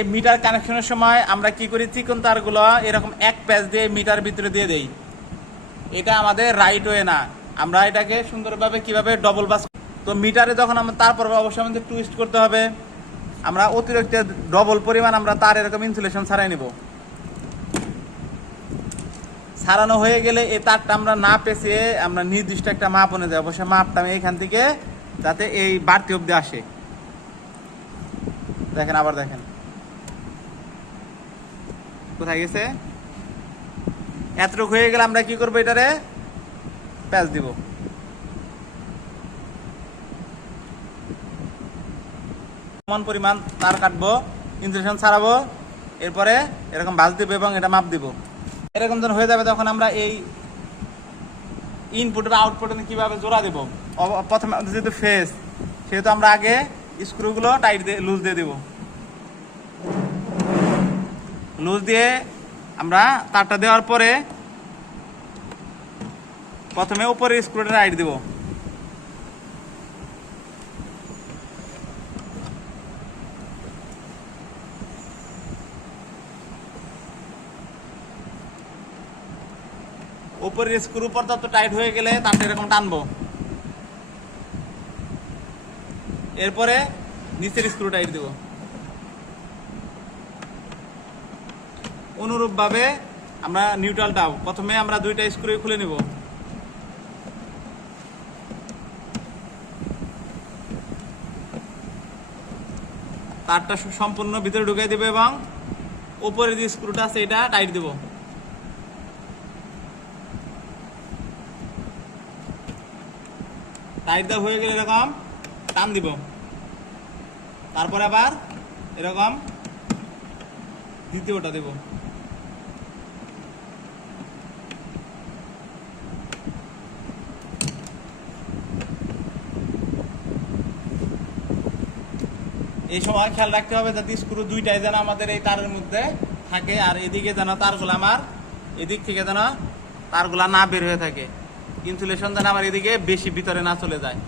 এই মিটার কানেকশনের সময় আমরা কি করি? চিকন তারগুলো এরকম এক প্যাচ দিয়ে মিটার ভিতরে দিয়ে দেই। এটা আমাদের রাইট ওয়ে না। আমরা এটাকে সুন্দরভাবে কীভাবে ডবল বাস তো মিটারে যখন আমরা তারপর অবশ্যই আমাদের টুইস্ট করতে হবে। আমরা অতিরিক্ত ডবল পরিমাণ আমরা তার এরকম ইনসুলেশন ছাড়াই নিব। ছাড়ানো হয়ে গেলে এই তারটা আমরা না পেঁচিয়ে আমরা নির্দিষ্ট একটা মাপ অনুযায়ী অবশ্যই মাপটা আমি এখান থেকে যাতে এই বাড়তি অব্দি আসে। দেখেন, আবার দেখেন। কোথায় গেছে? এতটুক হয়ে গেলে আমরা কি করব এটারে? প্যাচ দিব। সমান পরিমাণ তার কাটবো, ইনসুলেশন ছাড়াবো, এরপরে এরকম বাস দিব এবং এটা মাপ দিব। এরকম যখন হয়ে যাবে তখন আমরা এই ইনপুট বা আউটপুট কীভাবে জোড়া দেব? প্রথমে যেহেতু ফেস সেহেতু আমরা আগে স্ক্রুগুলো টাইট দিয়ে লুজ দিয়ে দিব। লুজ দিয়ে আমরা তারটা দেওয়ার পরে প্রথমে উপরে স্ক্রুটা টাইট দিব। উপরের স্ক্রু পর্যন্ত টাইট হয়ে গেলে তারটা এরকম টানবো। এরপরে নিচের স্ক্রু টাইট দিব। অনুরূপ ভাবে আমরা নিউট্রালটাও প্রথমে আমরা দুইটা স্ক্রু খুলে নিব। তারটা সম্পূর্ণ ভিতরে ঢুকিয়ে দেবে এবং উপরে যে স্ক্রুটা আছে, এটা টাইট দিব। টাইট দেওয়া হয়ে গেলে এরকম টান দিব। তারপরে আবার এরকম দ্বিতীয়টা দেব। এই সময় খেয়াল রাখতে হবে যাতে স্ক্রু দুইটাই যেন আমাদের এই তারের মধ্যে থাকে আর এদিকে যেন তারগুলো আমার এদিক থেকে যেন তারগুলা না বের হয়ে থাকে। ইনসুলেশন যেন আমার এদিকে বেশি ভিতরে না চলে যায়।